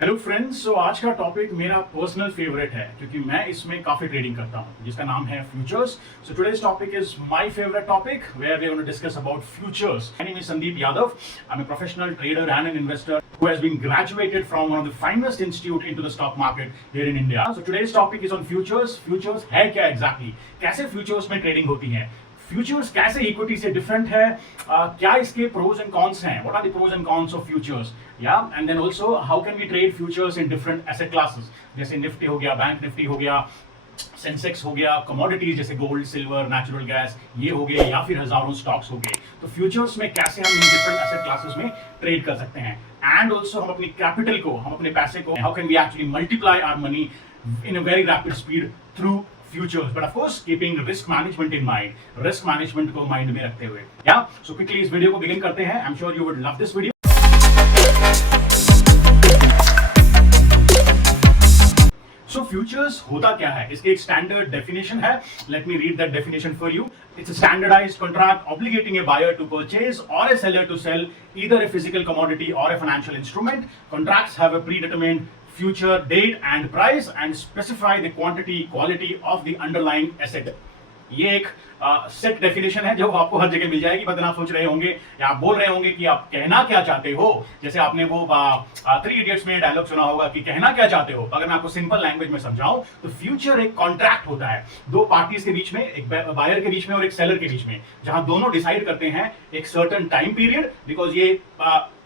Hello friends, सो आज का topic मेरा पर्सनल फेवरेट है क्योंकि मैं इसमें काफी ट्रेडिंग करता हूं, जिसका नाम है futures. So today's topic is my favourite topic where we are going to discuss about futures. My name is Sandeep Yadav. I am a professional trader and an investor who has been graduated from one of the finest institute into the stock market here in India. So today's topic is on futures. Futures है क्या exactly? कैसे futures में trading होती है? Futures कैसे equity से different है? क्या इसके प्रोज एंड कॉन्स हैं? What are the pros and cons of futures? या and then also how can we trade futures in different asset classes, जैसे निफ्टी हो गया, बैंक निफ्टी हो गया, सेंसेक्स हो गया, कमोडिटीज जैसे गोल्ड, सिल्वर, नेचुरल गैस, ये हो गए, या फिर हजारों स्टॉक्स हो गए। तो फ्यूचर्स में कैसे हम इन डिफरेंट एसेट क्लासेस में ट्रेड कर सकते हैं, एंड ऑल्सो हम अपनी कैपिटल को, हम अपने पैसे को, how can we actually multiply our money in a very rapid speed through futures, but of course keeping risk management in mind, risk management को mind में रखते हुए। Yeah, so quickly इस वीडियो को begin करते हैं। I'm sure you would love this video. So futures होता क्या है? इसकी एक standard definition है। Let me read that definition for you. It's a standardized contract obligating a buyer to purchase or a seller to sell either a physical commodity or a financial instrument. Contracts have a predetermined future date and price and specify the quantity quality of the underlying asset. ये एक set definition है जो आपको हर जगह मिल जाएगी। बदन आप सोच रहे होंगे या आप बोल रहे होंगे कि आप कहना क्या चाहते हो, जैसे आपने वो थ्री इडियट्स में डायलॉग सुना होगा कि कहना क्या चाहते हो। अगर मैं आपको सिंपल लैंग्वेज में समझाऊं तो फ्यूचर एक कॉन्ट्रैक्ट होता है दो पार्टीज के बीच में, एक बायर के बीच में और एक सेलर के बीच में, जहां दोनों डिसाइड करते हैं एक सर्टेन टाइम पीरियड, बिकॉज ये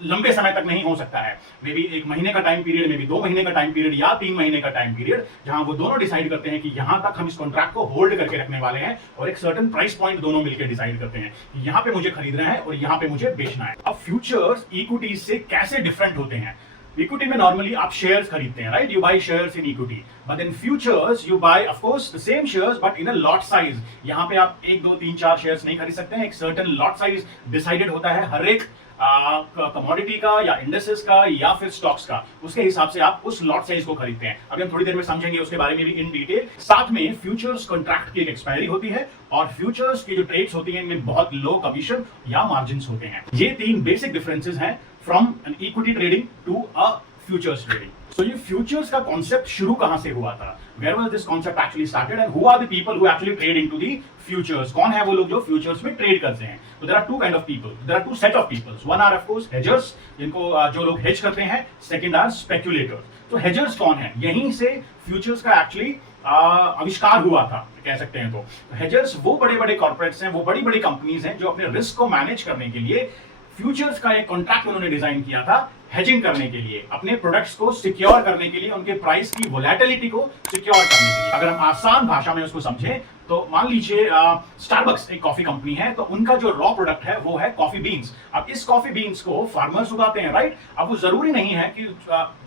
लंबे समय तक नहीं हो सकता है, मे बी एक महीने का टाइम पीरियड, मे बी 2 महीने का टाइम पीरियड या 3 महीने का टाइम पीरियड, जहां वो दोनों डिसाइड करते हैं कि यहां तक हम इस कॉन्ट्रैक्ट को होल्ड करके रखने वाले हैं, और एक सर्टेन प्राइस पॉइंट दोनों मिलकर डिसाइड करते हैं कि यहां पे मुझे खरीदना है और यहां पे मुझे बेचना है। अब फ्यूचर्स इक्विटीज से कैसे डिफरेंट होते हैं? इक्विटी में नॉर्मली आप शेयर्स खरीदते हैं, right? You buy shares in equity, but in futures you buy of course the same shares but in a lot size. यहां पे आप 1 2 3 4 शेयर्स नहीं खरीद सकते हैं, एक सर्टेन लॉट साइज डिसाइडेड होता है हर एक कमोडिटी का या इंडेक्सेस का या फिर स्टॉक्स का, उसके हिसाब से आप उस लॉट साइज को खरीदते हैं। अभी हम थोड़ी देर में समझेंगे उसके बारे में भी इन डिटेल। साथ में फ्यूचर्स कॉन्ट्रैक्ट की एक एक्सपायरी होती है, और फ्यूचर्स की जो ट्रेड्स होती हैं इनमें बहुत लो कमीशन या मार्जिन्स होते हैं। ये 3 बेसिक डिफरेंसेस हैं from an equity trading to a futures trading. So ये फ्यूचर्स का कॉन्सेप्ट शुरू कहां से हुआ था? Where was this concept actually started and who are the people who actually trade into the futures? कौन है वो लोग जो फ्यूचर्स में ट्रेड करते हैं? So there are two kind of people. There are two set of people. One are of course hedgers, जिनको जो लोग हेज करते हैं. Second are speculators. तो hedgers कौन है? यहीं से फ्यूचर्स का एक्चुअली आविष्कार हुआ था, कह सकते हैं। तो hedgers वो बड़े बड़े कॉर्पोरेट्स हैं, वो बड़ी बड़ी कंपनीज हैं जो अपने रिस्क को मैनेज करने के लिए फ्यूचर्स का एक कॉन्ट्रैक्ट उन्होंने डिजाइन किया था, हेजिंग करने के लिए, अपने प्रोडक्ट्स को सिक्योर करने के लिए, उनके प्राइस की वोलेटिलिटी को सिक्योर करने के लिए। अगर हम आसान भाषा में उसको समझें तो मान लीजिए स्टारबक्स एक कॉफी कंपनी है, तो उनका जो रॉ प्रोडक्ट है वो है कॉफी बीन्स। अब इस कॉफी बीन्स को फार्मर्स उगाते हैं, राइट? अब वो जरूरी नहीं है कि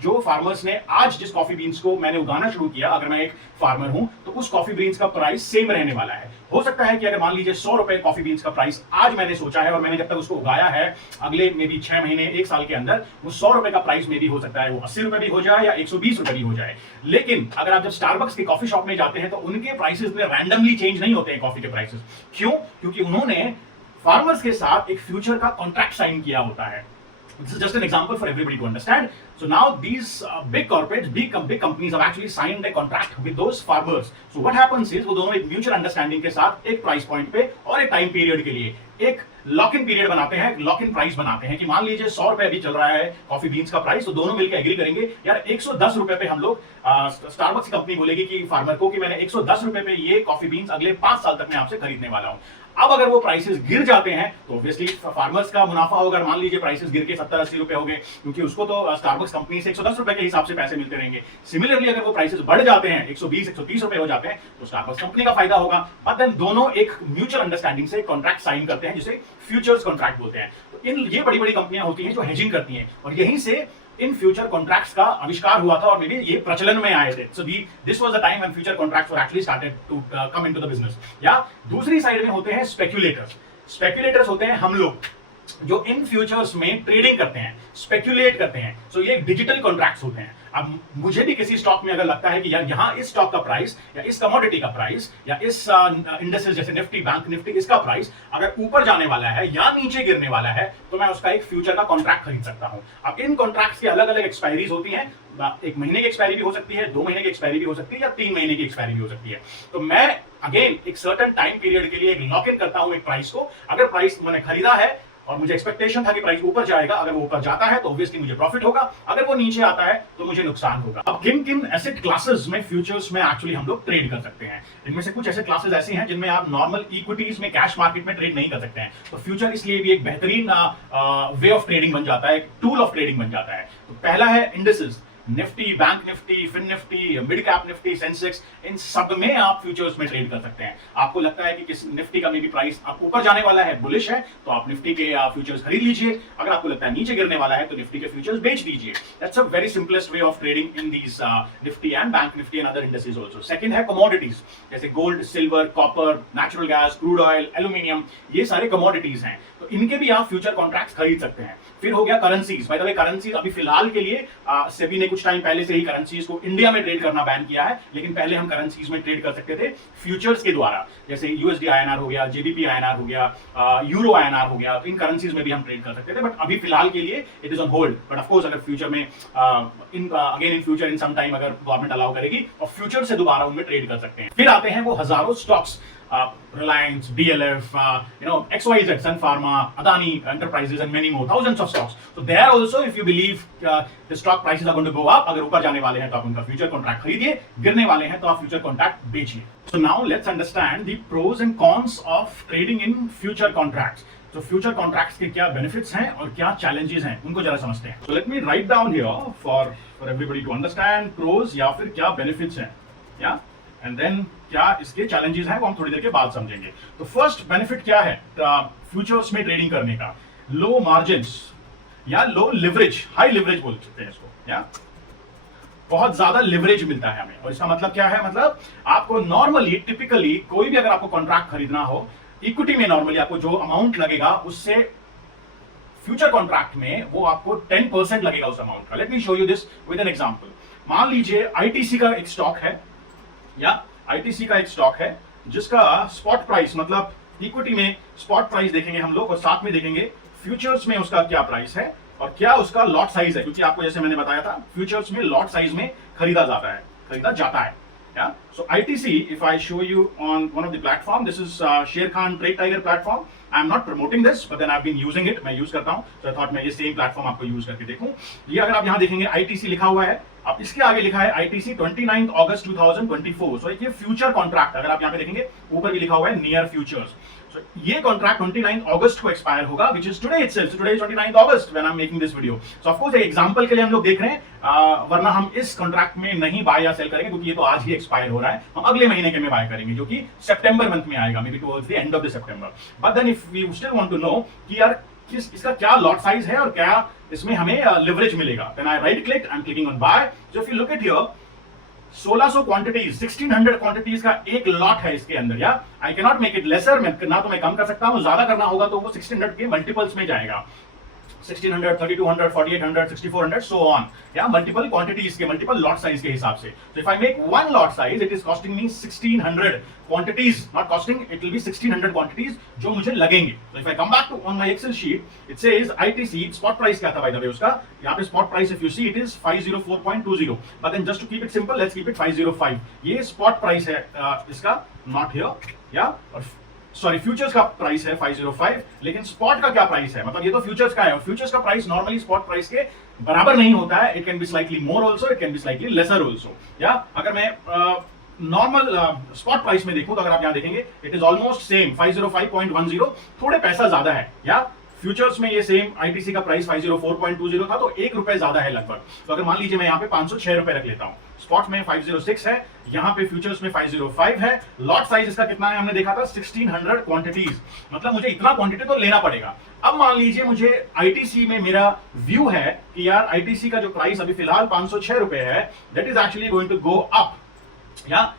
जो फार्मर्स ने आज जिस कॉफी बीन्स को मैंने उगाना शुरू किया, अगर मैं एक फार्मर हूं तो उस कॉफी बीन्स का प्राइस सेम रहने वाला है। हो सकता है कि अगर मान लीजिए 100 रुपए कॉफी बीन्स का प्राइस आज मैंने सोचा है और मैंने जब तक उसको उगाया है, अगले मे बी 6 महीने 1 साल के अंदर वो 100 रुपए का प्राइस में भी हो सकता है वो 80 रुपए भी हो जाए या 120 रुपए भी हो जाए। लेकिन अगर आप जब स्टारबक्स के कॉफी शॉप में जाते हैं तो उनके प्राइसेस में रैंडमली चेंज नहीं होते हैं कॉफी के प्राइसेस। क्यों? क्योंकि उन्होंने फार्मर्स के साथ एक फ्यूचर का कॉन्ट्रैक्ट साइन किया होता है। This is just an example for everybody to understand. So now these big corporates, big companies have actually signed a contract with those farmers. So what happens is वो दोनों एक mutual understanding के साथ एक price point पे और एक time period के लिए एक लॉक इन पीरियड बनाते हैं, लॉक इन प्राइस बनाते हैं कि मान लीजिए 100 रुपए अभी चल रहा है कॉफी बीन्स का प्राइस, तो दोनों मिलकर एग्री करेंगे यार 110 रुपए पे हम लोग, स्टारबक्स की कंपनी बोलेगी कि फार्मर को कि मैंने 110 रुपए पे ये कॉफी बीन्स अगले 5 साल तक मैं आपसे खरीदने वाला हूं। अब अगर वो प्राइसेस गिर जाते हैं तो ऑब्वियसली फार्मर्स का मुनाफा होगा। मान लीजिए प्राइसेस गिर के 70-80 रुपए हो गए, क्योंकि उसको तो स्टारबक्स कंपनी से 110 रुपए के हिसाब से पैसे मिलते रहेंगे। सिमिलरली अगर वो प्राइसेस बढ़ जाते हैं, 120-130 रुपए हो जाते हैं, तो स्टारबक्स कंपनी का फायदा होगा। बट देन दोनों एक म्यूचुअल अंडरस्टैंडिंग से कॉन्ट्रैक्ट साइन करते हैं, जिसे फ्यूचर्स कॉन्ट्रैक्ट बोलते हैं। तो इन ये बड़ी बड़ी कंपनियां होती हैं जो हेजिंग करती हैं, और यहीं से इन फ्यूचर कॉन्ट्रैक्ट्स का आविष्कार हुआ था और मे बी ये प्रचलन में आए थे। So this was the time when future contracts were actually started to come into the business. या दूसरी साइड में होते हैं स्पेक्युलेटर्स। स्पेक्युलेटर्स होते हैं हम लोग, जो इन फ्यूचर्स में ट्रेडिंग करते हैं, स्पेक्यूलेट करते हैं, सो ये डिजिटल कॉन्ट्रैक्ट्स होते हैं। अब मुझे भी किसी स्टॉक में अगर लगता है कि यार यहाँ इस स्टॉक का प्राइस या इस कमोडिटी का प्राइस या इस इंडेक्सेस जैसे निफ्टी, बैंक निफ्टी, इसका प्राइस अगर ऊपर जाने वाला है या नीचे गिरने वाला है तो मैं उसका एक फ्यूचर का कॉन्ट्रैक्ट खरीद सकता हूं। अब इन कॉन्ट्रैक्ट्स की अलग अलग एक्सपायरीज होती हैं। 1 महीने की एक्सपायरी भी हो सकती है, 2 महीने की एक्सपायरी भी हो सकती है या 3 महीने की एक्सपायरी भी हो सकती है। तो मैं अगेन एक सर्टेन टाइम पीरियड के लिए एक लॉक इन करता हूं एक प्राइस को। अगर प्राइस मैंने खरीदा है और मुझे एक्सपेक्टेशन था कि प्राइस ऊपर जाएगा, अगर वो ऊपर जाता है तो ऑब्वियसली मुझे प्रॉफिट होगा, अगर वो नीचे आता है तो मुझे नुकसान होगा। अब किन किन एसेट क्लासेस में फ्यूचर्स में एक्चुअली हम लोग ट्रेड कर सकते हैं? इनमें से कुछ एसेट क्लासेस ऐसी हैं जिनमें आप नॉर्मल इक्विटीज में, कैश मार्केट में ट्रेड नहीं कर सकते हैं। तो फ्यूचर इसलिए भी एक बेहतरीन वे ऑफ ट्रेडिंग बन जाता है, एक टूल ऑफ ट्रेडिंग बन जाता है। तो पहला है indices, Nifty, bank Nifty, Fin Nifty, mid cap Nifty, Sensex, इन सब में आप फ्यूचर्स में ट्रेड कर सकते हैं। आपको लगता है कि किस निफ्टी का मेबी प्राइस आप ऊपर जाने वाला है, बुलिश है, तो आप निफ्टी के फ्यूचर्स खरीद लीजिए। अगर आपको लगता है नीचे गिरने वाला है तो निफ्टी के फ्यूचर्स बेच दीजिए। That's a very simplest way of trading in these Nifty and bank Nifty and other indices also. Second है कमोडिटीज, जैसे gold, silver, copper, natural gas, crude oil, aluminium, ये सारे कमोडिटीज हैं, तो इनके भी आप फ्यूचर कॉन्ट्रैक्ट्स खरीद सकते हैं। फिर हो गया currencies. By the way currencies अभी फिलहाल के लिए सेबी ने कुछ टाइम पहले से ही करेंसीज को इंडिया में ट्रेड करना बैन किया है, लेकिन पहले हम करेंसीज में ट्रेड कर सकते थे फ्यूचर्स के द्वारा, जैसे यूएसडी आईएनआर हो गया, जेबीपी आईएनआर हो गया, यूरो आईएनआर हो गया। तो इन करेंसीज में भी हम ट्रेड कर सकते थे, बट अभी फिलहाल के लिए it is on hold. But of course अगर फ्यूचर में in future in some time अगर गवर्नमेंट अलाउ करेगी और फ्यूचर से दोबारा उनमें ट्रेड कर सकते हैं। फिर आते हैं वो हजारों stocks, Reliance, DLF, XYZ, Sun Pharma, Adani Enterprises and many more, thousands of stocks. So there also if you believe the stock prices are going to go up, अगर ऊपर जाने वाले हैं तो आप उनका फ्यूचर कॉन्ट्रैक्ट खरीदिए, गिरने वाले हैं तो आप फ्यूचर कॉन्ट्रैक्ट बेचिए। So now let's understand the pros and cons of trading in future contracts. तो फ्यूचर कॉन्ट्रैक्ट्स के क्या बेनिफिट्स हैं और क्या चैलेंजेस हैं, उनको जरा समझते हैं। So let me write down here for everybody to understand pros या फिर क्या बेनिफिट्स हैं, या एंड देन क्या इसके चैलेंजेस हैं वो हम थोड़ी देर के बाद समझेंगे। तो फर्स्ट बेनिफिट क्या है फ्यूचर्स में ट्रेडिंग करने का? लो मार्जिन्स या लो लिवरेज, हाई लिवरेज बोल सकते हैं इसको, या बहुत ज्यादा लिवरेज मिलता है हमें। और इसका मतलब क्या है? मतलब आपको नॉर्मली, टिपिकली कोई भी अगर आपको कॉन्ट्रैक्ट खरीदना हो इक्विटी में, नॉर्मली आपको जो अमाउंट लगेगा उससे फ्यूचर कॉन्ट्रैक्ट में वो आपको 10% लगेगा उस अमाउंट का। Late me show you this with an example. मान लीजिए आईटीसी का एक स्टॉक है, या आईटीसी का एक स्टॉक है जिसका स्पॉट प्राइस, मतलब इक्विटी में स्पॉट प्राइस देखेंगे हम लोग और साथ में देखेंगे फ्यूचर्स में उसका क्या प्राइस है और क्या उसका लॉट साइज है, क्योंकि आपको जैसे मैंने बताया था फ्यूचर्स में लॉट साइज में खरीदा जाता है। Yeah. So ITC, if I show you on one of the platform, this is Sharekhan Trade Tiger platform. I'm not promoting this, but then I've been using it. मैं use करता हूँ, so I thought मैं ये same platform आपको use करके देखूं। ये अगर आप यहाँ देखेंगे ITC लिखा हुआ है, अब इसके आगे लिखा है ITC 29 अगस्त 2024। सो ये फ्यूचर कॉन्ट्रैक्ट, अगर आप यहाँ पे देखेंगे ऊपर भी लिखा हुआ है नियर फ्यूचर्स। So, ये कॉन्ट्रैक्ट 29 अगस्त को एक्सपायर होगा, which is today itself. So today is 29 August when I'm making this video. So of course एक एग्जांपल के लिए हम लोग देख रहे हैं, वरना हम इस कॉन्ट्रैक्ट में नहीं बाय या सेल करेंगे क्योंकि ये तो आज ही एक्सपायर हो रहा है। हम अगले महीने के में बाय करेंगे जो कि सितंबर मंथ में आएगा, maybe towards the end of the September. But then if we still want to know कि यार इसका क्या लॉट साइज है और क्या इसमें हमें लिवरेज मिलेगा, then I right click, I am clicking on buy. So if you look at here 1600 quantities, 1600 quantities का एक लॉट है इसके अंदर, या I can not make it lesser, ना तो मैं कम कर सकता हूं, ज्यादा करना होगा तो वो 1600 के मल्टीपल्स में जाएगा, 1600, 3200, 4800, 6400, so on, या मल्टीपल क्वांटिटीज के, मल्टीपल लॉट साइज के हिसाब से। So if I make one lot size, it is costing me 1600 quantities, not costing, it will be 1600 quantities जो मुझे लगेंगे। So if I come back to on my Excel sheet, it says ITC spot price क्या था by the way उसका, यहाँ पे spot price if you see it is 504.20, but then just to keep it simple, let's keep it 505। ये spot price है इसका, not here, या sorry futures का प्राइस है 505, लेकिन स्पॉट का क्या प्राइस है? मतलब ये तो फ्यूचर्स का है और फ्यूचर्स का प्राइस नॉर्मली स्पॉट प्राइस के बराबर नहीं होता है। It can be slightly more also, it can be slightly lesser also. या अगर मैं नॉर्मल स्पॉट प्राइस में देखूं तो अगर आप यहां देखेंगे इट इज ऑलमोस्ट सेम 505.10, थोड़े पैसा ज्यादा है। या फ्यूचर्स में ये सेम आईटीसी का प्राइस 504.20 था, तो ₹1 ज्यादा है लगभग। तो अगर मान लीजिए मैं यहाँ पे 506 रुपए रख लेता हूँ, स्पॉट में 506 है, यहाँ पे फ्यूचर्स में 505 है। लॉट साइज इसका कितना है हमने देखा था 1600 क्वांटिटीज, मतलब मुझे इतना क्वांटिटी तो लेना पड़ेगा। अब मान लीजिए मुझे आईटीसी में मेरा व्यू है कि यार आईटीसी का जो प्राइस अभी फिलहाल 506 रुपए है, that is actually going to go up. या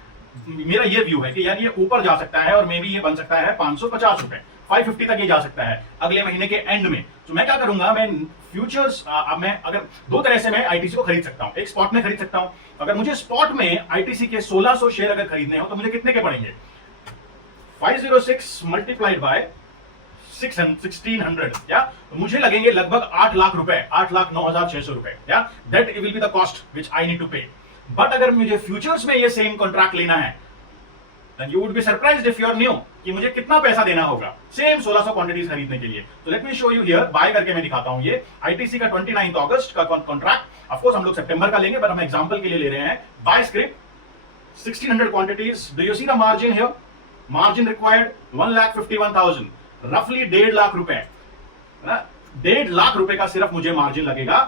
मेरा ये व्यू है कि यार ये ऊपर जा सकता है और मे बी ये बन सकता है 550 रुपए। 550 तक ये जा सकता है अगले महीने के एंड में। तो मैं क्या करूंगा, मैं फ्यूचर्स, अब मैं अगर दो तरह से मैं आईटीसी को खरीद सकता हूं, एक स्पॉट में खरीद सकता हूं। अगर मुझे स्पॉट में आईटीसी के 1600 शेयर अगर खरीदने हो तो मुझे कितने के पड़ेंगे, 506 मल्टीप्लाइड बाय 1600, या तो मुझे लगेंगे लगभग 8 लाख रुपए, 8,09,600 रुपए, या that will be the cost which I need to pay. But अगर मुझे फ्यूचर्स में ये सेम कॉन्ट्रैक्ट लेना है, then you would be surprised if you are new कि मुझे कितना पैसा देना होगा सेम 1600 क्वांटिटीज खरीदने के लिए। तो let me show you here, buy करके मैं दिखाता हूं। ये आईटीसी का 29 अगस्त का कॉन्ट्रैक्ट, ऑफ कोर्स हम लोग सितंबर का लेंगे, बट हम एग्जांपल के लिए ले रहे हैं। Buy script 1600 quantities, do you see the margin here, margin required 1,51,000, रफली 1.5 लाख रुपए, 1.5 लाख रुपए का सिर्फ मुझे मार्जिन लगेगा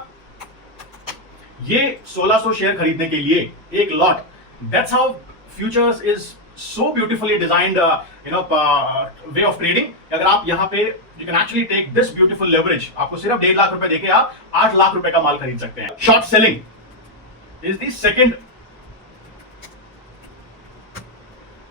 ये 1600 शेयर खरीदने के लिए, एक lot. That's how futures is so beautifully designed way of trading। अगर आप यहाँ पे you can actually take this beautiful leverage, आपको सिर्फ 1.5 लाख रुपए देके आप 8 लाख रुपए का माल खरीद सकते हैं। Short selling is the second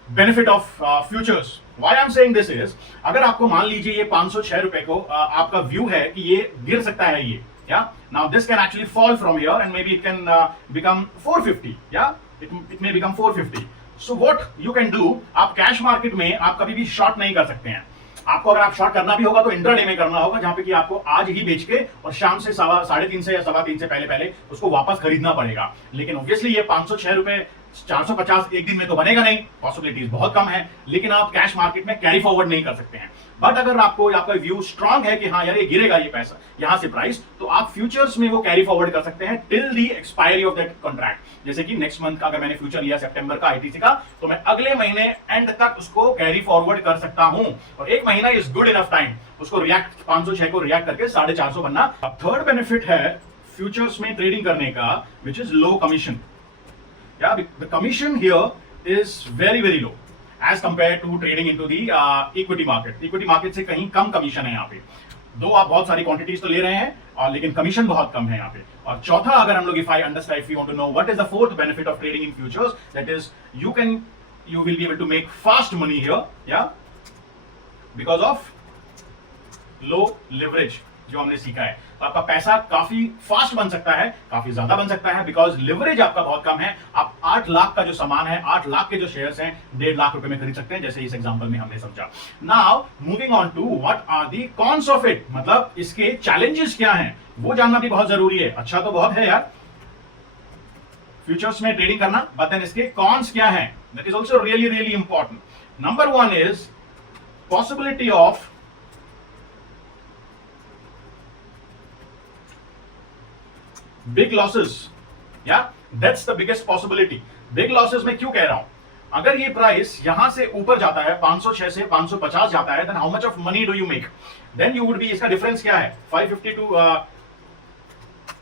benefit of futures। Why I'm saying this is, अगर आपको मान लीजिए ये 506 रुपए को आपका व्यू है कि ये गिर सकता है ये, yeah, now this can actually fall from here and maybe it can become 450, yeah, it may become 450। So what you can do, आप कैश मार्केट में आप कभी भी शॉर्ट नहीं कर सकते हैं। आपको अगर आप शॉर्ट करना भी होगा तो इंट्राडे में करना होगा, जहां पे कि आपको आज ही बेच के और शाम से 3:30 से या 3:15 से पहले उसको वापस खरीदना पड़ेगा। लेकिन ऑब्वियसली ये 506 रुपए 450 एक दिन में तो बनेगा नहीं, पॉसिबिलिटीज बहुत कम है, लेकिन आप कैश मार्केट में कैरी फॉरवर्ड नहीं कर सकते हैं। बट अगर आपको आपका व्यू स्ट्रांग है कि हाँ यार ये गिरेगा ये पैसा यहां से प्राइस, तो आप फ्यूचर्स में वो कैरी फॉरवर्ड कर सकते हैं till the expiry of that contract. जैसे कि नेक्स्ट मंथ का अगर मैंने फ्यूचर लिया सितंबर का आईटीसी का, तो मैं अगले महीने एंड तक उसको कैरी फॉरवर्ड कर सकता हूं, और एक महीना इज गुड इनफ टाइम उसको रिएक्ट 506 को रिएक्ट करके 450 बनना। अब थर्ड बेनिफिट है फ्यूचर्स में ट्रेडिंग करने का, which is low commission. Yeah, the commission here is very very low as compared to trading into the equity market। equity market से कहीं कम कमीशन है यहाँ पे। दो आप बहुत सारी क्वांटिटीज तो ले रहे हैं और लेकिन कमीशन बहुत कम है यहाँ पे। और चौथा, अगर हम लोग if I understand, if you want to know what is the fourth benefit of trading in futures, that is you will be able to make fast money here, yeah, because of low leverage जो हमने सीखा है। तो आपका पैसा काफी fast बन सकता है, काफी ज्यादा बन सकता है, बिकॉज लिवरेज आपका बहुत कम है। आप 8 लाख का जो सामान है, 8 लाख के जो शेयर्स हैं 1.5 लाख रुपए में खरीद सकते हैं, जैसे इस एग्जांपल में हमने समझा। Now moving on to what are the cons of it, मतलब इसके चैलेंजेस क्या हैं वो जानना भी बहुत जरूरी है। अच्छा तो बहुत है यार फ्यूचर्स में ट्रेडिंग करना, बट देन इसके कॉन्स क्या है, that is also really really important. Number 1 is possibility of big losses, या that's the biggest possibility. Big losses में क्यों कह रहा हूं, अगर ये प्राइस यहां से ऊपर जाता है 506 से 550 जाता है, then how much of money do you make, then you would be, इसका डिफरेंस क्या है 550 to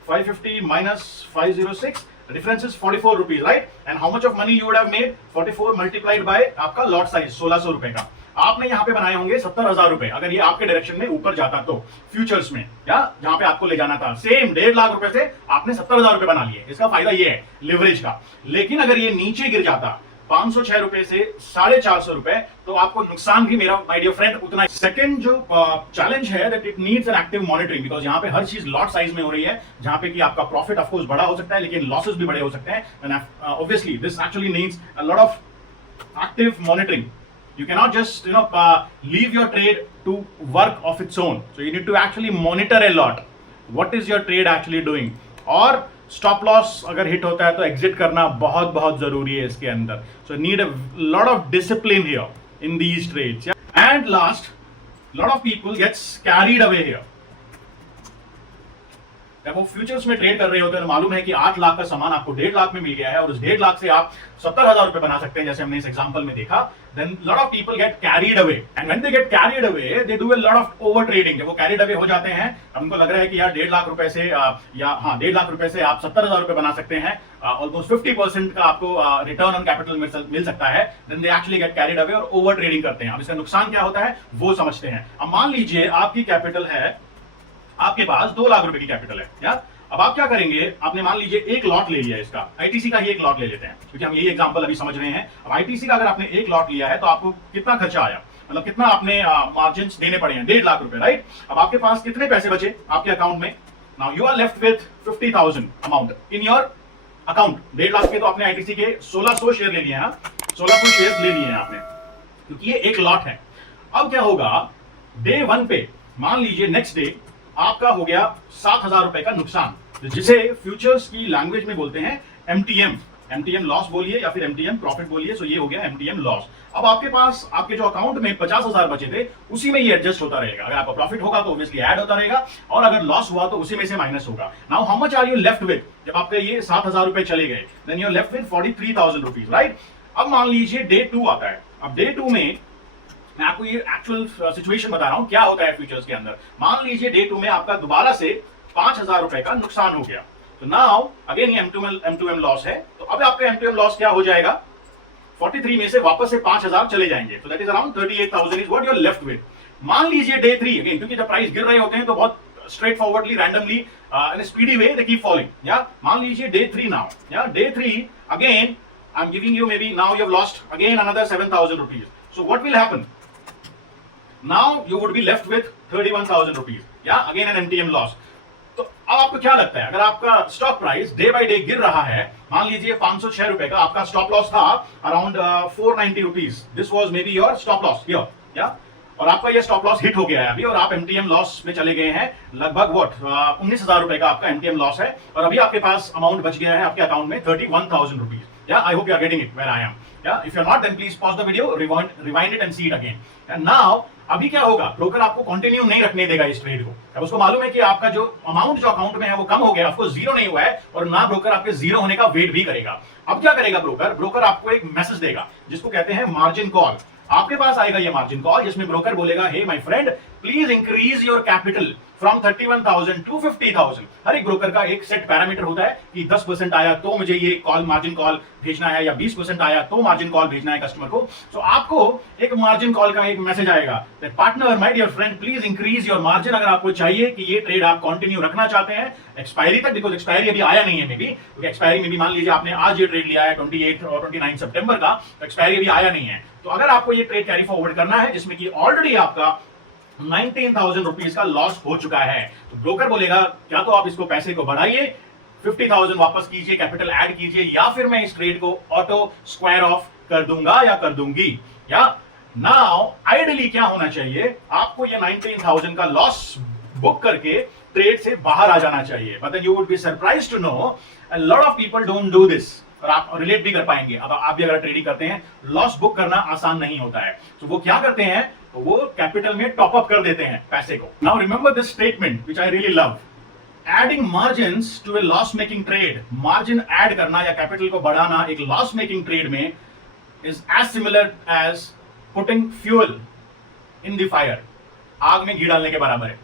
550 minus 506, difference is 44 rupees, right. And how much of money you would have made, 44 multiplied by आपका लॉट साइज 1600 रुपए का। आपने यहां पे बनाए होंगे 70,000 रुपए, अगर ये आपके डायरेक्शन में ऊपर जाता तो फ्यूचर्स में, या जहां पे आपको ले जाना था, सेम 1.5 लाख रुपए से आपने 70,000 रुपए बना लिए। इसका फायदा ये है लिवरेज का। लेकिन अगर ये नीचे गिर जाता 506 रुपए से 450 रुपए, तो आपको नुकसान भी मेरा माय डियर फ्रेंड उतना ही। सेकंड जो चैलेंज है that it needs an active monitoring, because यहाँ पे हर चीज लॉट साइज में हो रही है, जहां पे कि आपका प्रॉफिट ऑफ कोर्स बड़ा हो सकता है लेकिन लॉसेस भी बड़े हो सकते हैं। And obviously this actually needs a lot of active monitoring. You cannot just leave your trade to work of its own, so you need to actually monitor a lot what is your trade actually doing। और stop loss अगर hit होता है तो exit करना बहुत बहुत जरूरी है इसके अंदर। So need a lot of discipline here in these trades. And last, lot of people gets carried away here. जब वो फ्यूचर्स में ट्रेड कर रहे होते हैं तो मालूम है कि 8 लाख का सामान आपको 1.5 लाख में मिल गया है और उस 1.5 लाख से आप 70,000 रुपए बना सकते हैं, जैसे हमने इस एग्जांपल में देखा। Then lot of people get carried away, and when they get carried away they do a lot of over trading. जब वो कैरीड अवे हो जाते हैं, अब उनको लग रहा है कि यार 1.5 लाख रुपए से या हाँ 1.5 लाख रुपए से आप 70,000 रुपए बना सकते हैं, ऑलमोस्ट 50% का आपको रिटर्न ऑन कैपिटल मिल सकता है। Then they actually get carried away और ओवर ट्रेडिंग करते हैं। अब इसका नुकसान क्या होता है वो समझते हैं। अब मान लीजिए आपकी कैपिटल है, आपके पास 2 लाख रुपए की कैपिटल है, या अब आप क्या करेंगे, आपने मान लीजिए एक लॉट ले लिया, इसका आईटीसी का ही एक लॉट ले लेते हैं क्योंकि हम यही एग्जांपल अभी समझ रहे हैं। अब आईटीसी का अगर आपने एक लॉट लिया है तो आपको कितना खर्चा आया, मतलब कितना आपने मार्जिन देने पड़े हैं, 1.5 लाख रुपए, राइट। अब आपके पास कितने पैसे बचे आपके अकाउंट में? Now you are left with 50,000 amount in your account. 1.5 lakh के तो आपने आईटीसी के 1600 शेयर ले लिए हैं, 1600 शेयर ले लिए हैं आपने, क्योंकि ये एक लॉट है। अब क्या होगा, डे 1 पे मान लीजिए नेक्स्ट डे आपका हो गया 7,000 रुपए का नुकसान, जिसे फ्यूचर्स की लैंग्वेज में बोलते हैं एमटीएम। एमटीएम लॉस बोलिए या फिर एमटीएम प्रॉफिट बोलिए, सो ये हो गया एमटीएम लॉस। अब आपके पास आपके जो अकाउंट में 50,000 बचे थे उसी में ये एडजस्ट होता रहेगा। अगर आपका प्रॉफिट होगा तो ऑब्वियसली ऐड होता रहेगा, और अगर लॉस हुआ तो उसी में से माइनस होगा। Now how much are you left with? जब आपके ये 7,000 रुपए चले गए, then you are left with 43,000 rupees, right. अब मान लीजिए डे 2 आता है। अब डे 2 में मैं आपको ये एक्चुअल सिचुएशन बता रहा हूं क्या होता है फ्यूचर्स के अंदर। मान लीजिए डे 2 में आपका दोबारा से 5,000 रुपए का नुकसान हो गया, तो नाउ अगेन ये M2M लॉस है। तो अब आपका M2M लॉस क्या हो जाएगा, 43 में से वापस से 5,000 चले जाएंगे, तो that is around 38,000 is what you are left with. मान लीजिए डे 3 अगेन, क्योंकि जब प्राइस गिर रहे होते हैं तो बहुत straight forwardly randomly in speedy way they keep falling, या मान लीजिए डे 3 नाउ, या day 3 again I am giving you, may be now you have lost again another 7,000 rupees. So what will happen, now you would be left with 31,000 rupees, या again an MTM loss. तो अब आपको क्या लगता है, अगर आपका stock price day by day गिर रहा है, मान लीजिए 506 रुपए का आपका स्टॉप लॉस था, around 490 rupees, this was may be your stop loss here, या, और आपका ये स्टॉप लॉस हिट हो गया है अभी, और आप एमटीएम लॉस में चले गए हैं लगभग व्हाट 19,000 रुपए का आपका एमटीएम लॉस है, और अभी आपके पास अमाउंट बच गया है आपके अकाउंट में 31,000 rupees. Yeah, I hope you are getting it where I am. Yeah, if you're not, then please pause the video, rewind it and see it again. And now, अभी क्या होगा, ब्रोकर आपको continue नहीं रखने देगा इस trade को। अब उसको मालूम है कि आपका जो अमाउंट जो अकाउंट में है वो कम हो गया, आपको जीरो नहीं हुआ है, और ना ब्रोकर आपके जीरो होने का वेट भी करेगा। अब क्या करेगा ब्रोकर, ब्रोकर आपको एक मैसेज देगा जिसको कहते हैं मार्जिन कॉल। आपके पास आएगा ये मार्जिन कॉल, जिसमें ब्रोकर बोलेगा, hey my friend, please increase your capital from 31,000 to 50,000। हर एक ब्रोकर का एक सेट पैरामीटर होता है कि 10% आया तो मुझे ये कॉल मार्जिन कॉल भेजना है, या 20% आया तो मार्जिन कॉल भेजना है कस्टमर को। तो आपको एक मार्जिन कॉल का एक मैसेज आएगा, that partner, my dear friend, please increase your margin. अगर आपको चाहिए कि ये ट्रेड आप कंटिन्यू रखना चाहते हैं एक्सपायरी तक, बिकॉज एक्सपायरी अभी आया नहीं है, मे बी, क्योंकि एक्सपायरी में भी मान लीजिए आपने आज ये ट्रेड लिया है 28 और 29 सितंबर का, तो एक्सपायरी अभी आया नहीं है। तो अगर आपको ये ट्रेड कैरी फॉरवर्ड करना है जिसमें कि ऑलरेडी आपका 19,000 रुपीज का लॉस हो चुका है, तो ब्रोकर बोलेगा क्या तो आप इसको पैसे को बढ़ाइए, 50,000 वापस कीजिए, कैपिटल ऐड कीजिए, या फिर मैं इस ट्रेड को ऑटो स्क्वायर ऑफ कर दूंगा या कर दूंगी। या नाउ आइडियली क्या होना चाहिए, आपको ये 19,000 का लॉस बुक करके ट्रेड से बाहर आ जाना चाहिए। But you would be surprised to know a lot of people don't do this, और आप रिलेट भी कर पाएंगे। अब आप भी अगर ट्रेडिंग करते हैं, लॉस बुक करना आसान नहीं होता है, तो वो क्या करते हैं, तो वो कैपिटल में टॉप अप कर देते हैं पैसे को। Now remember this statement which I really love, adding margins to a loss making trade. Margin ऐड करना या कैपिटल को बढ़ाना एक लॉस मेकिंग ट्रेड में is as similar as putting fuel in the fire. आग में घी डालने के बराबर है।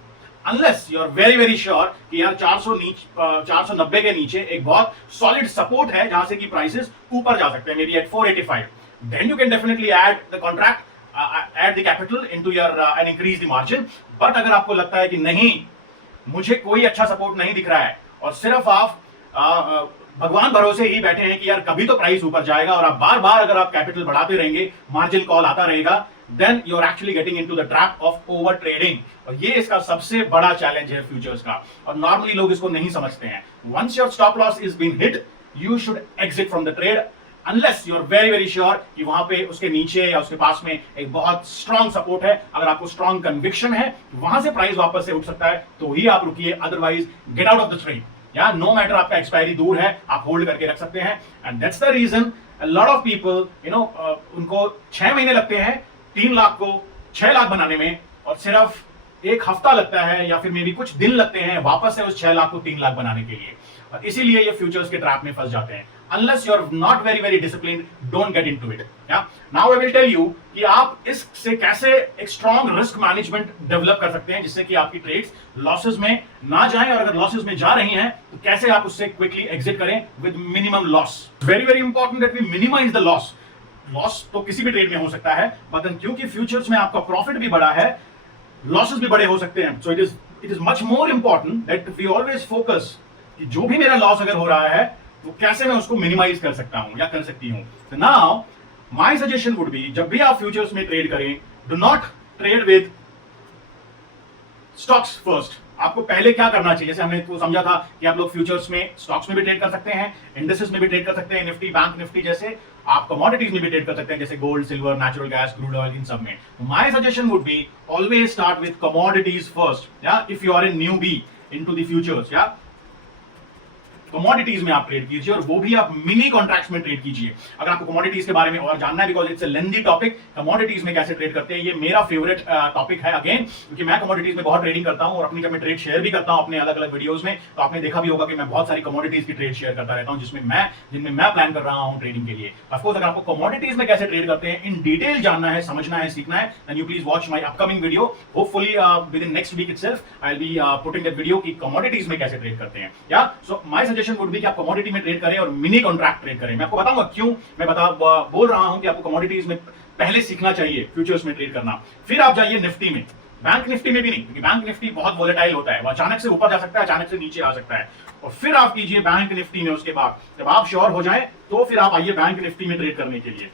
Unless you are very very sure कि यार 490 के नीचे एक बहुत सॉलिड सपोर्ट है जहां से कि प्राइसेस ऊपर जा सकते हैं, maybe at 485, then you can definitely add the contract, add the capital into your and increase the margin। But अगर आपको लगता है कि नहीं, मुझे कोई अच्छा सपोर्ट नहीं दिख रहा है, और सिर्फ आप भगवान भरोसे ही बैठे हैं कि यार कभी तो प्राइस ऊपर जाएगा, और आप बार बार अगर आप कैपिटल बढ़ाते रहेंगे, मार्जिन कॉल आता रहेगा, then you are actually getting into the trap of over trading। और ये इसका सबसे बड़ा चैलेंज है फ्यूचर्स का, और नॉर्मली लोग इसको नहीं समझते हैं। once your stop loss is been hit, you should exit from the trade unless you are very very sure कि वहां पे उसके नीचे या उसके पास में एक बहुत स्ट्रॉन्ग सपोर्ट है। अगर आपको स्ट्रॉन्ग कन्विक्शन है वहां से प्राइस वापस से उठ सकता है तो ही आप रुकिए, otherwise get out of the trade. या नो मैटर आपका एक्सपायरी दूर है, आप होल्ड करके रख सकते हैं। And that's the reason a lot of people, you know, उनको 6 महीने लगते हैं 3 लाख को 6 लाख बनाने में, और सिर्फ एक हफ्ता लगता है या फिर मे भी कुछ दिन लगते हैं वापस से उस 6 लाख को 3 लाख बनाने के लिए। और इसीलिए ये फ्यूचर्स के ट्रैप में फंस जाते हैं। Unless you are not very very disciplined, don't get into it। Yeah? Now I will tell you कि आप इससे कैसे एक strong risk management develop कर सकते हैं जिससे कि आपकी ट्रेड्स लॉसेस में ना जाएं, और अगर लॉसेस में जा रही हैं तो कैसे आप उससे क्विकली एग्जिट करें with minimum loss. Very very important that we minimize the loss. Loss तो किसी भी ट्रेड में हो सकता है, बट क्योंकि फ्यूचर्स में आपका प्रॉफिट भी बड़ा है, लॉसेस भी बड़े हो सकते हैं। So it is much more important that we always focus कि जो भी मेरा लॉस अगर हो रहा है तो कैसे मैं उसको मिनिमाइज कर सकता हूं या कर सकती हूं। तो now my suggestion would B, जब भी आप फ्यूचर्स में ट्रेड करें, do not trade with stocks first. आपको पहले क्या करना चाहिए, जैसे हमने तो समझा था कि आप लोग फ्यूचर्स में स्टॉक्स में भी ट्रेड कर सकते हैं, इंडेक्सेस में भी ट्रेड कर सकते हैं, निफ्टी बैंक निफ्टी जैसे, आप कमोडिटीज में भी ट्रेड कर सकते हैं जैसे gold silver natural gas crude oil, इन सब में। My suggestion would be always start with commodities first, या if you are a newbie into the futures, या कमोडिटीज में आप ट्रेड कीजिए और वो भी आप मिनी कॉन्ट्रैक्ट्स में ट्रेड कीजिए। अगर आपको कमोडिटीज के बारे में और जानना है, because it's a lengthy topic, commodities में कैसे ट्रेड करते हैं, ये मेरा फेवरेट टॉपिक है अगेन, क्योंकि मैं कमोडिटीज में बहुत ट्रेडिंग करता हूं और अपनी जब मैं ट्रेड शेयर भी करता हूं अपने अलग अलग वीडियोस में, तो आपने देखा भी होगा कि मैं बहुत सारी कमोडिटीज की ट्रेड शेयर करता रहता हूं जिनमें मैं प्लान कर रहा हूं ट्रेडिंग के लिए। ऑफकोर्स अगर आपको कमोडिटीज में कैसे ट्रेड करते हैं इन डिटेल जानना है, समझना है, सीखना है, then you please watch my upcoming video. Hopefully within next week itself I will be putting that video कि कमोडिटीज में कैसे ट्रेड करते हैं। या so my suggestion would be कि आप कमोडिटी में ट्रेड करें और मिनी कॉन्ट्रैक्ट ट्रेड करें। मैं आपको बताऊंगा क्यों मैं बोल रहा हूं कि आपको कमोडिटीज में पहले सीखना चाहिए फ्यूचर्स में ट्रेड करना, फिर आप जाइए निफ्टी में। बैंक निफ्टी में भी नहीं, क्योंकि बैंक निफ्टी बहुत वोलेटाइल होता है, वो अचानक से ऊपर जा सकता है, अचानक से नीचे आ सकता है। और फिर आप कीजिए बैंक निफ्टी में, उसके बाद जब आप श्योर हो जाए तो फिर आप आइए बैंक निफ्टी में ट्रेड करने के लिए,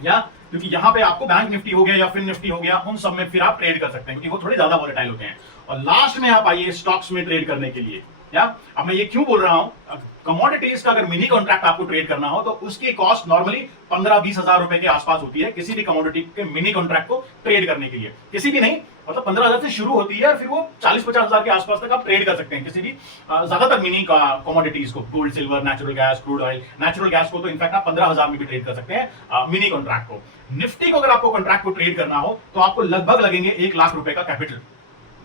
या क्योंकि यहां पे आपको बैंक निफ्टी हो गया या फिर निफ्टी हो गया, उन सब में फिर आप ट्रेड कर सकते हैं क्योंकि वो थोड़े ज्यादा वोलेटाइल होते हैं। और लास्ट में आप आइए स्टॉक्स में ट्रेड करने के लिए। या अब मैं ये क्यों बोल रहा हूं, कमोडिटीज का अगर मिनी कॉन्ट्रैक्ट आपको ट्रेड करना हो तो उसकी कॉस्ट नॉर्मली 15-20 हजार रुपए के आसपास होती है किसी भी कमोडिटी के मिनी कॉन्ट्रैक्ट को ट्रेड करने के लिए। किसी भी नहीं, मतलब 15,000 से शुरू होती है और फिर वो 40-50 हजार के आसपास तक आप ट्रेड कर सकते हैं किसी भी ज्यादातर मिनी कमोडिटीज को, gold silver natural gas crude oil. Natural gas को तो इनफैक्ट आप 15,000 में भी ट्रेड कर सकते हैं मिनी कॉन्ट्रैक्ट को। निफ्टी को अगर आपको कॉन्ट्रैक्ट को ट्रेड करना हो तो आपको लगभग लगेंगे 1 लाख रुपए का कैपिटल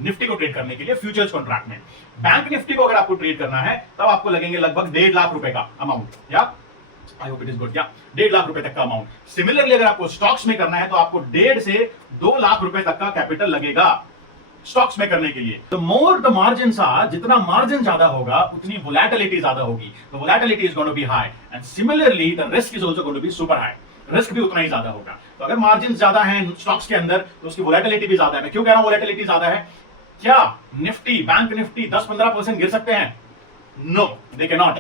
निफ्टी को ट्रेड करने के लिए फ्यूचर्स कॉन्ट्रैक्ट में। बैंक निफ्टी को अगर आपको ट्रेड करना है तब आपको लगेंगे लगभग 1.5 लाख रुपए का अमाउंट, या I hope it is good, या 1.5 लाख रुपए तक का अमाउंट। सिमिलरली अगर आपको स्टॉक्स में करना है तो आपको 1.5 से 2 लाख रुपए तक का कैपिटल लगेगा स्टॉक्स में करने के लिए। The more the margin are, जितना मार्जिन ज्यादा होगा उतनी वोलेटिलिटी ज्यादा होगी, तो volatility is going to be high and similarly the risk is also going to be super high, risk भी उतना ही ज्यादा होगा। तो अगर मार्जिन ज्यादा है स्टॉक्स के अंदर तो उसकी वोलेटिलिटी भी ज्यादा है। मैं क्यों कह रहा हूं वोलेटिलिटी ज्यादा है? क्या निफ्टी बैंक निफ्टी 10-15% गिर सकते हैं? No, they can not,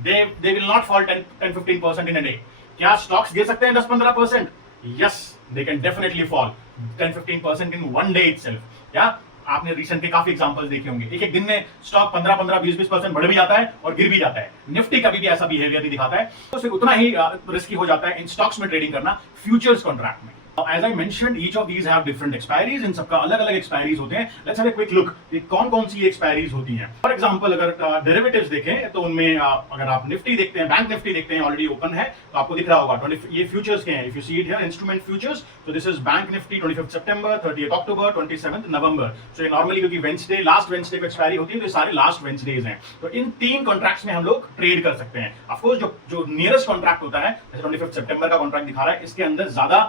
they will not fall 10-15% in a day. क्या स्टॉक्स गिर सकते हैं 10-15%? Yes, they can definitely fall 10-15% in one day itself. क्या आपने रिसेंट के काफी एग्जांपल्स देखे होंगे, एक एक दिन में स्टॉक 15-15, 20-20% बढ़ भी जाता है और गिर भी जाता है। निफ्टी कभी भी ऐसा बिहेवियर नहीं दिखाता है, तो सिर्फ उतना ही रिस्की हो जाता है इन स्टॉक्स में ट्रेडिंग करना फ्यूचर्स कॉन्ट्रैक्ट में। As I mentioned, each of these have different expiries. इन सबका अलग अलग एक्सपायरीज होते हैं। Let's have a quick look कि कौन कौन सी एक्सपायरीज होती हैं। फॉर एग्जांपल अगर डेरिवेटिव्स देखें तो उनमें अगर आप निफ्टी देखते हैं, बैंक निफ्टी देखते हैं, ऑलरेडी ओपन है तो आपको दिख रहा होगा ये फ्यूचर्स के हैं। If you see it here, instrument futures, तो दिस इज बैंक निफ्टी 25 सितंबर, 30 अक्टूबर, 27 नवंबर। सो ये नॉर्मली क्योंकि वेंसडे, लास्ट वेंसडे को एक्सपायरी होती है तो ये सारे लास्ट वेंसडेज हैं। तो इन 3 कॉन्ट्रैक्ट्स में हम लोग ट्रेड कर सकते हैं। ऑफ कोर्स जो नियरेस्ट कॉन्ट्रैक्ट होता है, जैसे 25 सितंबर का कॉन्ट्रैक्ट दिखा रहा है, इसके अंदर ज्यादा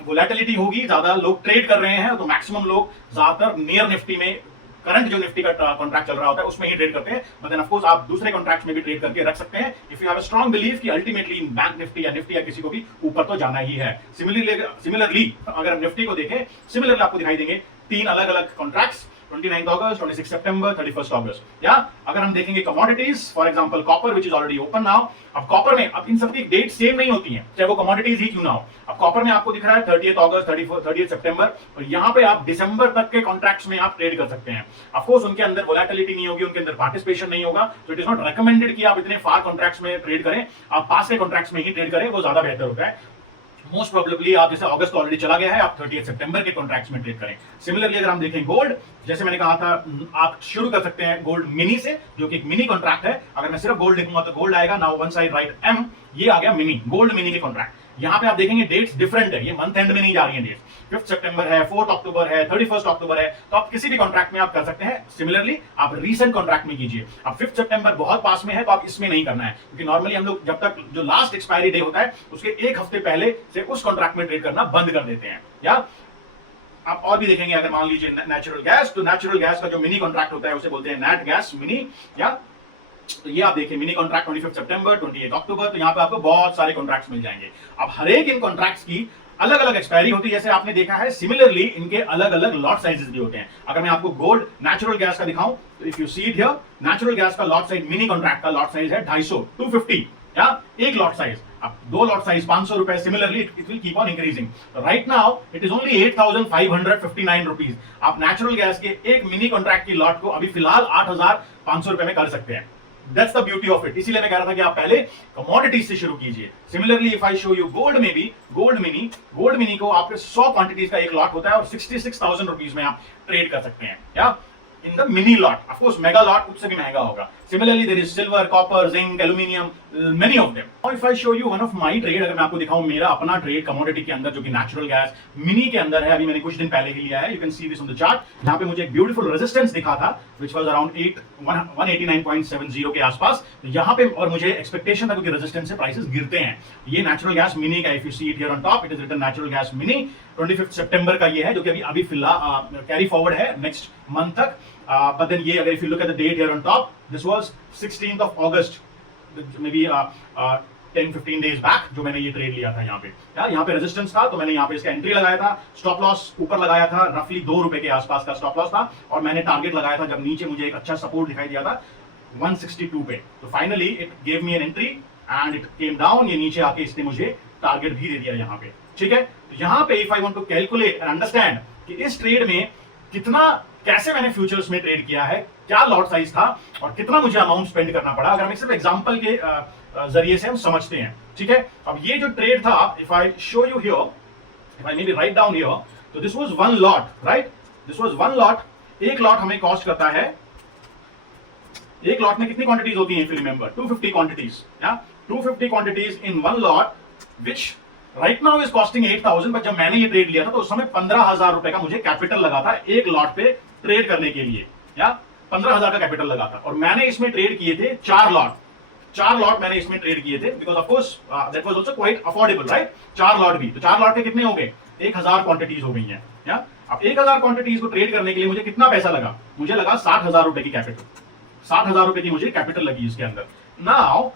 वोलेटिलिटी होगी, ज्यादा लोग ट्रेड कर रहे हैं, तो मैक्सिमम लोग ज्यादातर नियर निफ्टी में, करंट जो निफ्टी का कॉन्ट्रैक्ट चल रहा होता है उसमें ही ट्रेड करते हैं। बट देन ऑफ कोर्स आप दूसरे कॉन्ट्रैक्ट्स में भी ट्रेड करके रख सकते हैं if you have a strong belief कि अल्टीमेटली बैंक निफ्टी या निफ्टी या किसी को भी ऊपर तो जाना ही है। सिमिलरली अगर हम निफ्टी को देखें, सिमिलरली आपको दिखाई देंगे 3 अलग अलग कॉन्ट्रैक्ट्स, 29 अगस्त, 26 सितंबर, 31 अगस्त। या अगर हम देखेंगे commodities, for example copper which is already open now. अब कॉपर में अब इन सबकी डेट सेम नहीं होती है, चाहे वो कमोडिटीज ही क्यों ना हो। अब कॉपर में आपको दिख रहा है 30 अगस्त, 30 सितंबर, और यहां पे आप दिसंबर तक के कॉन्ट्रैक्ट्स में आप ट्रेड कर सकते हैं। ऑफ कोर्स उनके अंदर वोलेटिलिटी नहीं होगी, उनके अंदर पार्टिसिपेशन नहीं होगा, तो इट इज नॉट रिकमेंडेड कि आप इतने फार कॉन्ट्रैक्ट्स में ट्रेड करें। आप पास के कॉन्ट्रैक्ट्स में ही ट्रेड करें, वो ज्यादा बेहतर होता है। मोस्ट प्रोबेबली आप जैसे अगस्त ऑलरेडी चला गया है, आप 30 सितंबर के कॉन्ट्रैक्ट्स में ट्रेड करें। सिमिलरली अगर हम देखें गोल्ड, जैसे मैंने कहा था, आप शुरू कर सकते हैं गोल्ड मिनी से, जो कि एक मिनी कॉन्ट्रैक्ट है। अगर मैं सिर्फ गोल्ड लिखूंगा तो गोल्ड आएगा, now one side right M, ये आ गया मिनी, गोल्ड मिनी के कॉन्ट्रैक्ट। यहां पे आप देखेंगे डेट्स डिफरेंट है, ये मंथ एंड में नहीं जा रही है डेट्स। 5 सितंबर है, 4 अक्टूबर है, 31 अक्टूबर है, तो आप किसी भी कॉन्ट्रैक्ट में आप कर सकते हैं। सिमिलरली आप रीसेंट कॉन्ट्रैक्ट में कीजिए। अब 5 सितंबर बहुत पास में है तो आप इसमें नहीं करना है, क्योंकि नॉर्मली हम लोग जब तक जो लास्ट एक्सपायरी डे होता है उसके 1 हफ्ते पहले से उस कॉन्ट्रैक्ट में ट्रेड करना बंद कर देते हैं। या आप और भी देखेंगे, अगर मान लीजिए नेचुरल गैस, तो नेचुरल गैस का जो मिनी कॉन्ट्रैक्ट होता है उसे बोलते हैं नेट गैस मिनी। या तो ये आप देखिए मिनी कॉन्ट्रैक्ट 25 सितंबर, 28 अक्टूबर, तो यहाँ पे आपको बहुत सारे कॉन्ट्रैक्ट्स मिल जाएंगे। अब हर एक इन कॉन्ट्रैक्ट्स की अलग अलग एक्सपायरी होती है, जैसे आपने देखा है। सिमिलरली इनके अलग अलग लॉट साइजेस भी होते हैं। अगर मैं आपको गोल्ड नेचुरल गैस का दिखाऊं तो if you see it here, natural gas का लॉट साइज, मिनी कॉन्ट्रैक्ट का लॉट साइज है 250, 250, या एक लॉट साइज। अब 2 लॉट साइज 500 रुपए, similarly it will keep on increasing. Right now it is only 8559 rupees. आप नेचुरल गैस के एक मिनी कॉन्ट्रैक्ट की लॉट को अभी फिलहाल 8500 रुपए में कर सकते हैं। That's the beauty of it। इसीलिए मैं कह रहा था कि आप पहले कमोडिटीज से शुरू कीजिए। Similarly if I show you gold में भी, गोल्ड मिनी को आपके 100 क्वांटिटीज का एक लॉट होता है और 66,000 रुपीज में आप ट्रेड कर सकते हैं, या in the mini lot. Of course mega lot उससे भी महंगा होगा। Similarly there is silver, copper, zinc, aluminium, many of them. Now if I show you one of my trade, अगर मैं आपको दिखाऊं मेरा अपना ट्रेड कमोडिटी के अंदर जो कि नेचुरल गैस मिनी के अंदर है, अभी मैंने कुछ दिन पहले ही लिया है। You can see this on the chart. यहां पे मुझे एक ब्यूटीफुल रेजिस्टेंस दिखा था व्हिच वाज अराउंड 189.70 के आसपास। तो यहां पे और मुझे एक्सपेक्टेशन था क्योंकि रेजिस्टेंस से प्राइसेस गिरते हैं। ये नेचुरल गैस मिनी का, if you see it here on top, it is written natural gas mini. 25 सितंबर का ये है जो कि अभी फिलहाल कैरी फॉरवर्ड है नेक्स्ट मंथ तक। But then ये अगर if you look at the date here on top, this was 16th of August, maybe 10-15 days back जो मैंने ये ट्रेड लिया था। यहाँ पे रेजिस्टेंस था तो मैंने यहाँ पे इसका एंट्री लगाया था, स्टॉप लॉस ऊपर लगाया था, रफली 2 रुपए के आसपास का स्टॉप लॉस था, और मैंने टारगेट लगाया था जब नीचे मुझे एक अच्छा सपोर्ट दिखाई दिया था 162 पे। तो finally it gave me an entry and it came down. ये नीचे आके इसने मुझे टारगेट भी दे दिया यहाँ पे, ठीक है। तो यहाँ पे if I want to calculate and understand कि इस ट्रेड में कितना, कैसे मैंने फ्यूचर्स में ट्रेड किया है, क्या लॉट साइज था और कितना मुझे अमाउंट स्पेंड करना पड़ा, अगर हम सिर्फ एग्जांपल के जरिए से हम समझते हैं, ठीक है। अब ये जो ट्रेड था, if I show you here, if I may be right down here, तो this was one lot, right, this was one lot. एक लॉट हमें कॉस्ट करता है, एक लॉट में कितनी क्वांटिटीज होती हैं इफ यू रिमेंबर, 250 क्वांटिटीज, या 250 quantities in one lot which right now is costing 8,000। But जब मैंने ये ट्रेड लिया था तो उस समय 15,000 रुपए का मुझे कैपिटल लगा था एक लॉट पे ट्रेड करने के लिए, या 15,000 का कैपिटल लगा था। और मैंने इसमें ट्रेड किए थे 4 लॉट मैंने इसमें ट्रेड किए थे, because of course that was also quite affordable, right. 4 lot भी, तो 4 लॉट के कितने हो गए, 1000 क्वांटिटीज हो गई हैं, या। अब 1000 क्वांटिटीज को ट्रेड करने के लिए मुझे कितना पैसा लगा, मुझे लगा 60,000 रुपए की कैपिटल, 60,000 रुपए की मुझे कैपिटल लगी इसके अंदर। नाउ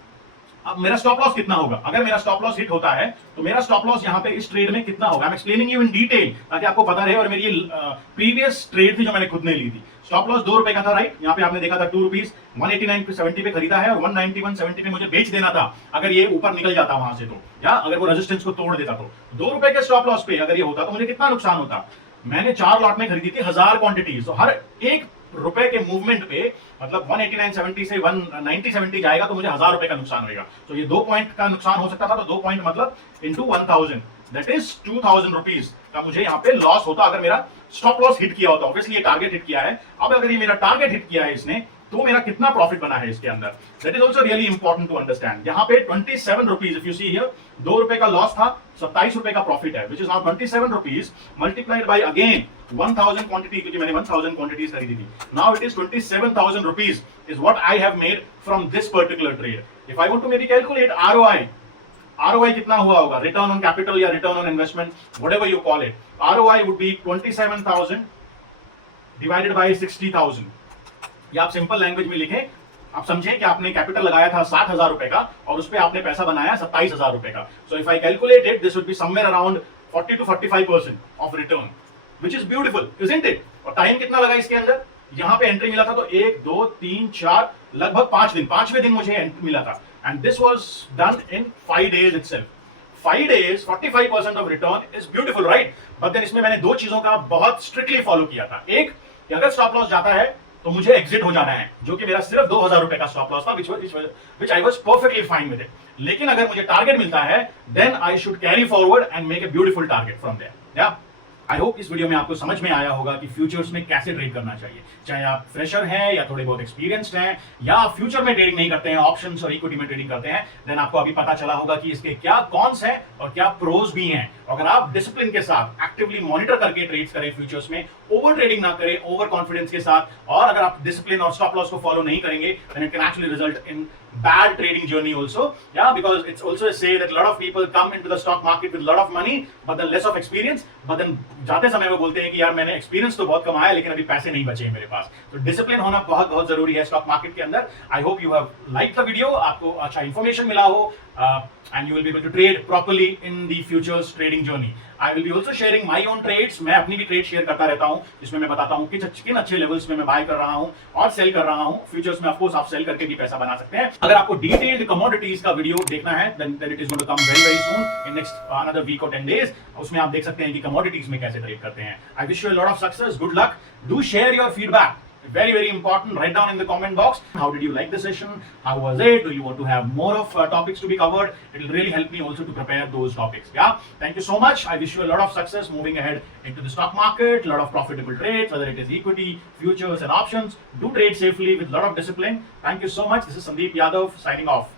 अब मेरा स्टॉप लॉस कितना होगा, अगर मेरा स्टॉप लॉस हिट होता है तो मेरा स्टॉप लॉस यहाँ पे इस ट्रेड में कितना होगा, I am explaining you in detail ताकि आपको पता रहे। और मेरी ये प्रीवियस ट्रेड थी जो मैंने खुद ने ली थी, स्टॉप लॉस 2 रुपए का था, राइट। यहाँ पे आपने देखा था 2 रुपीज, 189.70 पे खरीदा है और 191.70 पे मुझे बेच देना था अगर ये ऊपर निकल जाता वहां से, तो या अगर वो रेजिस्टेंस को तोड़ देता तो 2 रुपए के स्टॉप लॉस पे अगर ये होता तो मुझे कितना नुकसान होता। मैंने 4 लॉट में खरीदी थी 1000 क्वांटिटीज, तो हर एक रुपए के मूवमेंट पे मतलब 189.70 से 190.70 जाएगा तो मुझे 1000 रुपए का नुकसान होगा। तो ये 2 पॉइंट का नुकसान हो सकता था, तो 2 पॉइंट मतलब इंटू 1000, दैट इज 2000 रुपीज का मुझे यहाँ पे लॉस होता अगर मेरा स्टॉप लॉस हिट किया होता। ऑब्वियसली ये टारगेट हिट किया है, अब अगर ये मेरा टारगेट हिट किया है इसने, तो मेरा कितना प्रॉफिट बना है इसके अंदर, that is also really important to understand. यहाँ पे 27 rupees, if you see here, 2 रुपए का लॉस था, 27 रुपए का प्रॉफिट है, which is now 27 rupees multiplied by again 1000 quantity, क्योंकि मैंने 1000 क्वांटिटीज खरीदी थी। Now it is 27,000 rupees is what I have made from this particular trade. If I want to maybe calculate ROI कितना हुआ होगा, रिटर्न ऑन कैपिटल या return on investment, whatever you call it, ROI would be 27,000 divided by 60,000। या आप simple language में लिखें, आप समझें कि आपने कैपिटल लगाया था 60,000 रुपए का और उस पे आपने पैसा बनाया 27,000 रुपए का। So if I calculate it, this would be somewhere around 40 to 45% of return, which is beautiful, isn't it. और टाइम कितना लगा इसके अंदर, यहां पे एंट्री मिला था तो 1 2 3 4 लगभग 5 दिन, 5वें दिन मुझे एंट्री मिला था, and this was done in 5 days itself. 5 days 45% of return is beautiful, right. But then इसमें मैंने 2 चीजों का बहुत स्ट्रिक्टली फॉलो किया था। एक कि अगर स्टॉप लॉस जाता है तो मुझे एग्जिट हो जाना है, जो कि मेरा सिर्फ 2000 रुपए का स्टॉप लॉस था, which I was perfectly fine with it। लेकिन अगर मुझे टारगेट मिलता है, then I should carry forward and make a beautiful target from there, yeah। I hope इस वीडियो में आपको समझ में आया होगा कि फ्यूचर्स में कैसे ट्रेड करना चाहिए, चाहे आप फ्रेशर हैं या थोड़े बहुत एक्सपीरियंस्ड हैं, या आप फ्यूचर में ट्रेडिंग नहीं करते हैं, ऑप्शंस और इक्विटी में ट्रेडिंग करते हैं, देन आपको अभी पता चला होगा कि इसके क्या कॉन्स हैं और क्या प्रोज भी हैं। अगर आप डिसिप्लिन के साथ एक्टिवली मॉनिटर करके ट्रेड्स करें फ्यूचर्स में, ओवर ट्रेडिंग ना करें ओवर कॉन्फिडेंस के साथ, और अगर आप डिसिप्लिन और स्टॉप लॉस को फॉलो नहीं करेंगे, then it can actually result in bad trading journey also, yeah, because it's also a say that a lot of people come into the stock market with a lot of money but then less of experience, but then जाते समय वो बोलते हैं कि यार मैंने experience तो बहुत कमाया लेकिन अभी पैसे नहीं बचे मेरे पास। तो डिसिप्लिन होना बहुत बहुत जरूरी है स्टॉक मार्केट के अंदर। I hope you have like the video, आपको अच्छा इंफॉर्मेशन मिला हो, and you will be able to trade properly in the futures trading journey. I will be also sharing my own trades, मैं अपनी भी trade share करता रहता हूँ हूं, जिसमें मैं बताता हूं कि किन अच्छे लेवल्स में मैं बाय कर रहा हूं और सेल कर रहा हूं। फ्यूचर्स में ऑफ कोर्स आप सेल करके भी पैसा बना सकते हैं। अगर आपको डिटेल्ड कमोडिटीज का वीडियो देखना है then it is going to come very soon in next another week और 10 डेज। उसमें आप देख सकते हैं कि कमोडिटीज में कैसे ट्रेड करते हैं। I wish you a lot of success, good luck, do share your feedback. Very important. Write down in the comment box, how did you like the session? How was it? Do you want to have more of topics to be covered? It will really help me also to prepare those topics. Yeah. Thank you so much. I wish you a lot of success moving ahead into the stock market. A lot of profitable trades, whether it is equity, futures, and options. Do trade safely with a lot of discipline. Thank you so much. This is Sandeep Yadav signing off.